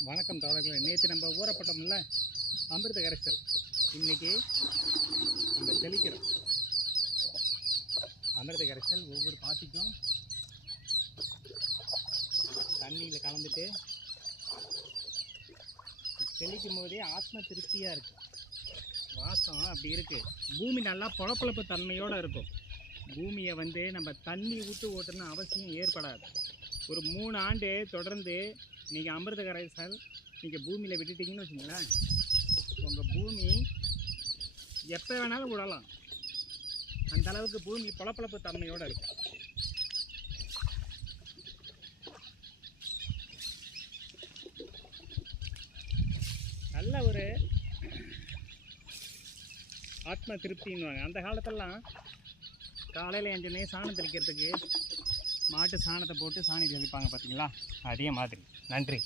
வணக்கம் தோழர்களே. நேற்று நம்ம ஊறப்பட்டோம்ல அமிர்த கரைசல். இன்னைக்கு நம்ம தெளிக்கிறோம். அமிர்த கரைசல் ஒவ்வொரு பாத்திக்கும் தண்ணியில் கலந்துட்டு தெளிக்கும் போதே ஆத்ம திருப்தியாக இருக்கு. வாசம் அப்படி இருக்கு. பூமி நல்லா பொழப்பொழப்பு தன்மையோடு இருக்கும். பூமியை வந்து நம்ம தண்ணி விட்டு ஓட்டணும் அவசியம் ஏற்படாது. ஒரு மூணு ஆண்டு தொடர்ந்து நீங்கள் அமிர்த கரைசல் நீங்கள் பூமியில் விட்டுட்டீங்கன்னு வச்சுங்களேன் உங்கள் பூமி எப்போ வேணாலும் விடலாம் அந்த அளவுக்கு பூமி பொழப்பொழப்பு தன்மையோடு இருக்கும். நல்ல ஒரு ஆத்ம திருப்தின்னுவாங்க அந்த காலத்திலலாம் காலையில் எஞ்சனே சாணம் தெளிக்கிறதுக்கு மாட்டு சாணத்தை போட்டு சாணி தெளிப்பாங்க பார்த்தீங்களா? அதே மாதிரி. நன்றி.